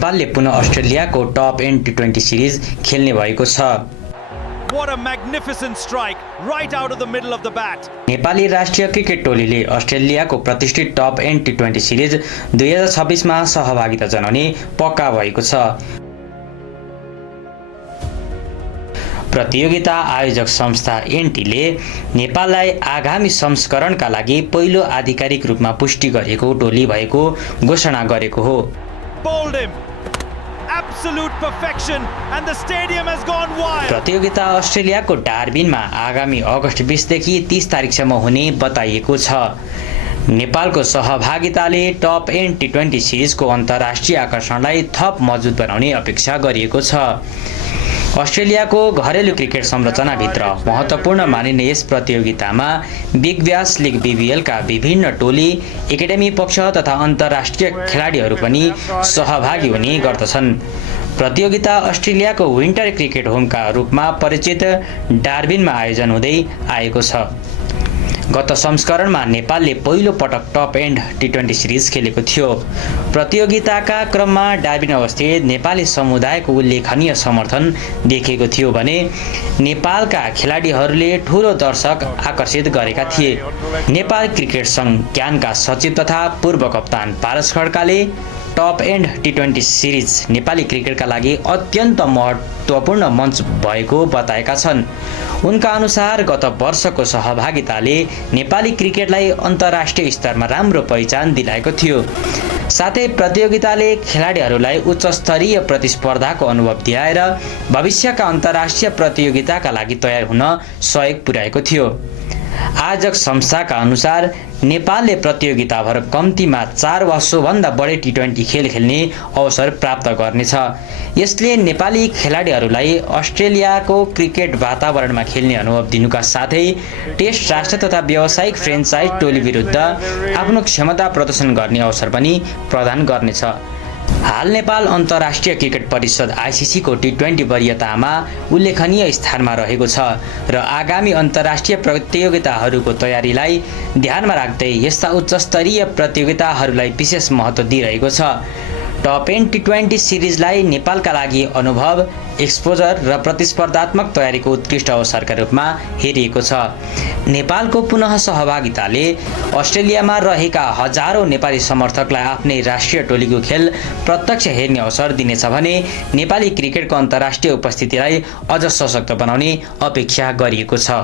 नेपालले पुनः अस्ट्रेलियाको टप एन्ड टी20 सिरिज खेल्ने भएको छ। What a magnificent strike right out of the middle of the bat. Nepali राष्ट्रिय क्रिकेट टोलीले अस्ट्रेलियाको प्रतिष्ठित टप एन्ड टी20 सिरिज 2026 मा सहभागिता जनाउने पक्का भएको छ। प्रतियोगिता आयोजक संस्था एनटीले नेपाललाई आगामी संस्करणका लागि पहिलो आधिकारिक रूपमा पुष्टि गरेको टोली भएको घोषणा गरेको हो। Bowled him. Absolute perfection and the stadium has gone wild. प्रतियोगिता अस्ट्रेलियाको डार्बिनमा आगामी अगस्त 20 देखि 30 तारिकसम्म हुने बताइएको छ। नेपालको सहभागिताले टप एन्ड टी20 सिरिजको अन्तर्राष्ट्रिय आकर्षणलाई थप मजबुत बनाउने अपेक्षा गरिएको छ। अस्ट्रेलियाको घरेलु क्रिकेट संरचनाभित्र महत्त्वपूर्ण मानिने यस प्रतियोगितामा बिग ब्यास लिग बीबीएलका विभिन्न टोली, एकाडेमी पक्ष तथा अन्तर्राष्ट्रिय खेलाडीहरू पनि सहभागी हुने गर्दछन्। प्रतियोगिता अस्ट्रेलियाको विन्टर क्रिकेट होमका रूपमा परिचित डार्बिनमा आयोजन हुँदै आएको छ। गत संस्करणमा नेपालले पहिलो पटक टप एन्ड टी20 सिरिज खेलेको थियो। प्रतियोगिताका क्रममा डार्बिन अवस्थित नेपाली समुदायको उल्लेखनीय समर्थन देखेको थियो भने नेपालका खेलाडीहरूले ठूलो दर्शक आकर्षित गरेका थिए। नेपाल क्रिकेट सङ्घ क्यानका सचिव तथा पूर्व कप्तान पारस खड्काले टप एन्ड टी20 सिरिज नेपाली क्रिकेटका लागि अत्यन्त महत्त्वपूर्ण मञ्च भएको बताएका छन्। उनका अनुसार गत वर्षको सहभागिताले नेपाली क्रिकेटलाई अन्तर्राष्ट्रिय स्तरमा राम्रो पहिचान दिलाएको थियो। साथै प्रतियोगिताले खेलाडीहरूलाई उच्च स्तरीय प्रतिस्पर्धाको अनुभव दिलाएर भविष्यका अन्तर्राष्ट्रिय प्रतियोगिताका लागि तयार हुन सहयोग पुर्याएको थियो। आयोजक संस्थाका अनुसार नेपालले प्रतियोगिताभर कम्तीमा 4 वा सोभन्दा बढी टी20 खेल खेल्ने अवसर प्राप्त गर्नेछ। यसले नेपाली खेलाडीहरूलाई अस्ट्रेलियाको क्रिकेट वातावरणमा खेल्ने अनुभव दिनुका साथै टेस्ट राष्ट्र तथा व्यावसायिक फ्रेन्चाइज टोली विरुद्ध आफ्नो क्षमता प्रदर्शन गर्ने अवसर पनि प्रदान गर्नेछ। हाल नेपाल अन्तर्राष्ट्रिय क्रिकेट परिषद आइसिसी को टी20 वरियतामा उल्लेखनीय स्थानमा रहेको छ र आगामी अन्तर्राष्ट्रिय प्रतियोगिताहरूको तयारीलाई ध्यानमा राख्दै यस्ता उच्च स्तरीय प्रतियोगिताहरूलाई विशेष महत्त्व दिइरहेको छ। टप एन्ड टी20 सिरिजलाई नेपालका लागि अनुभव, एक्सपोजर र प्रतिस्पर्धात्मक तयारीको उत्कृष्ट अवसरका रूपमा हेरिएको छ। नेपालको पुनः सहभागिताले अस्ट्रेलियामा रहेका हजारौं नेपाली समर्थकलाई आफ्नै राष्ट्रिय टोलीको खेल प्रत्यक्ष हेर्ने अवसर दिनेछ भने नेपाली क्रिकेटको अन्तर्राष्ट्रिय उपस्थितिलाई अझ सशक्त बनाउने अपेक्षा गरिएको छ।